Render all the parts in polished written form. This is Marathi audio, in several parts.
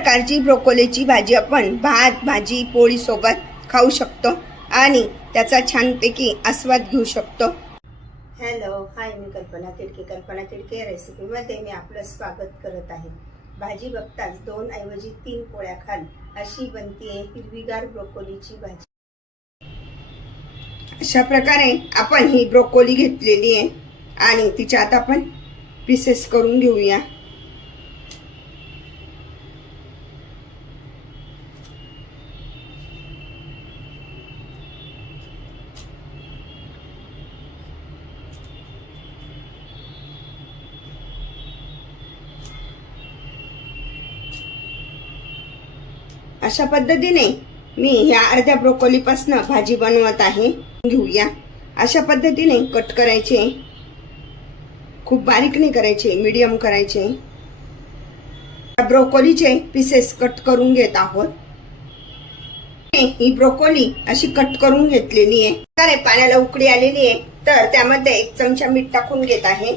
प्रकारची ब्रोकोलीची भाजी आपण भात भाजी पोळी सोबत खाऊ शकतो आणि त्याचा छानपैकी आस्वाद घेऊ शकतो। हॅलो, हाय, मी कल्पना तिडके रेसिपीमध्ये मी आपलं स्वागत करत आहे। भाजी बघताच 2 ऐवजी 3 पोळ्या खाल अशी बनतीये हिरवीगार ब्रोकोलीची भाजी। अशा प्रकारे आपण ही ब्रोकोली घेतलेली आहे आणि तिच्या आता आपण पीसेस करून घेऊया। अशा पद्धतीने मी ह्या अर्ध्या ब्रोकोली पासून भाजी बनवत आहे। घेऊया। अशा पद्धतीने कट करायचे, खूप बारीक नाही करायचे, मीडियम करायचे। ब्रोकोलीचे पीसेस कट करून घेत आहोत। ही ब्रोकोली अशी कट करून घेतलेली आहे। तर पाण्याला उकळी आलेली आहे, तर त्यामध्ये 1 चमचा मीठ टाकून घेत आहे।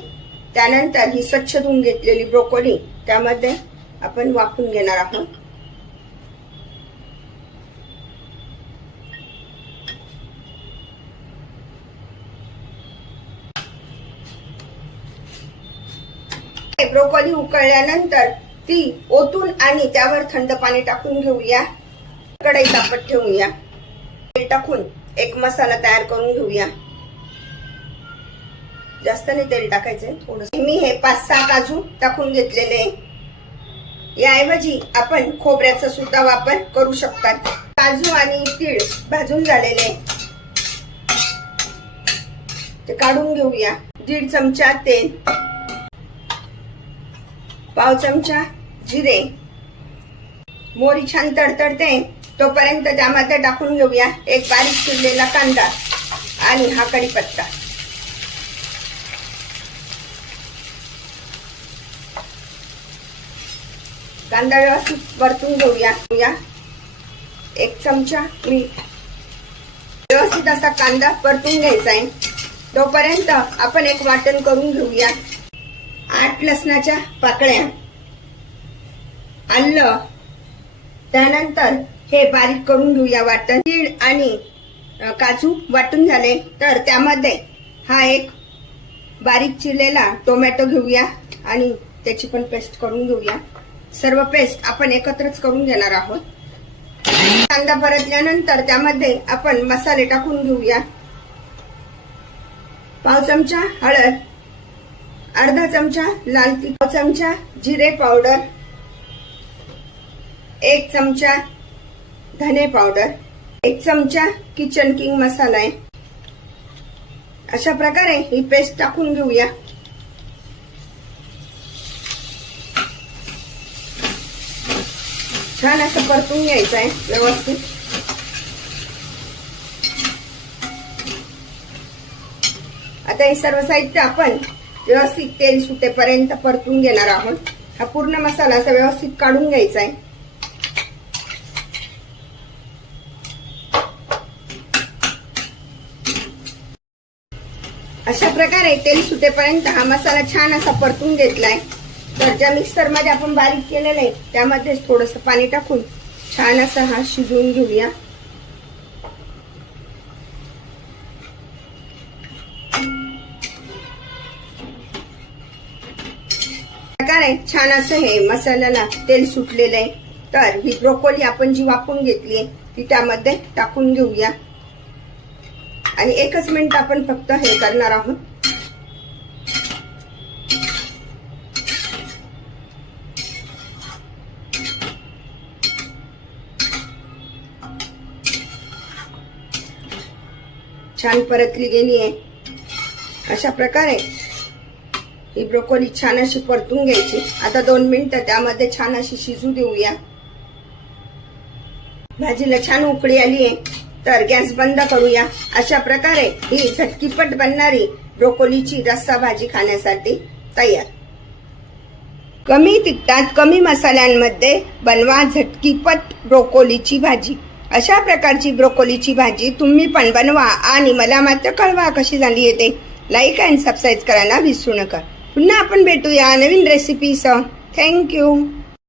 त्यानंतर ही स्वच्छ धुवून घेतलेली ब्रोकोली त्यामध्ये आपण वाफवून घेणार आहोत। ब्रोकोली उकळल्यानंतर ती ओतून आणि त्यावर थंड पाणी टाकून घेऊया। कढई तापत ठेवूया। तेल टाकून एक मसाला तयार करून घेऊया। जास्त नाही तेल टाकायचंय, थोडं। मी हे 5-6 काजू टाकून घेतलेले। याऐवजी आपण खोबऱ्याचा सुद्धा वापर करू शकतात। काजू आणि तीळ भाजून झालेले ते काढून घेऊया। 1.5 चमचा तेल, 1/2 चमचा जिरे, मोहरी छान तडतडते तोपर्यंत त्यामध्ये टाकून घेऊया एक बारीक चिरलेला कांदा आणि हा कढीपत्ता। कांदा व्यवस्थित परतून घेऊया। 1 चमचा मीठ। व्यवस्थित असा कांदा परतून घ्यायचा आहे तोपर्यंत आपण एक वाटण करून घेऊया। 8 लसणाच्या पाकळ्या, आलं, त्यानंतर हे बारीक करून घेऊया वाटण। तीळ आणि काजू वाटून झाले तर त्यामध्ये हा एक बारीक चिरलेला टोमॅटो घेऊया आणि त्याची पण पेस्ट करून घेऊया। सर्व पेस्ट आपण एकत्रच करून घेणार आहोत। कांदा परतल्यानंतर त्यामध्ये आपण मसाले टाकून घेऊया। 1/2 चमचा हळद, अर्धा चमचा लाल तिखट, 1 चमचा जिरे पावडर, 1 चमचा धने पावडर, 1 चमचा किचन किंग मसाला आहे। अशा प्रकारे ही पेस्ट टाकून घेऊया। छान असं परतून घ्यायचं आहे व्यवस्थित। आता हे सर्व साहित्य आपण व्यवस्थित तेल सुटेपर्यंत परतून घेणार आहोत। हा पूर्ण मसाला असा व्यवस्थित काढून घ्यायचा आहे। अशा प्रकारे तेल सुटेपर्यंत हा मसाला छान असा परतून घेतलाय। तर ज्या मिक्सर मध्ये आपण बारीक केलेलं आहे त्यामध्ये थोडंसं पाणी टाकून छान असा हा शिजवून घेऊया। प्रकारे छान असं हे मसाल्याला तेल सुटलेलं आहे। तर ही ब्रोकोली आपण जी वाफवून घेतली आहे ती त्यामध्ये टाकून घेऊया आणि 1च मिनिट आपण फक्त हे करणार आहोत। छान परतली गेली आहे। अशा प्रकारे ही ब्रोकोली छान अशी परतून घ्यायची। आता 2 मिनिटं त्यामध्ये छान अशी शिजू देऊया। भाजीला छान उकळी आली आहे तर गॅस बंद करूया। अशा प्रकारे ही झटकीपट बनणारी ब्रोकोलीची रस्सा भाजी खाण्यासाठी तयार। कमी तिखटात कमी मसाल्यांमध्ये बनवा झटकीपट ब्रोकोलीची भाजी। अशा प्रकारची ब्रोकोलीची भाजी तुम्ही पण बनवा आणि मला मात्र कळवा कशी झाली ते। लाईक आणि सबस्क्राईब करायला विसरू नका। पुन्हा आपण भेटूया नवीन रेसिपीसह। थँक्यू।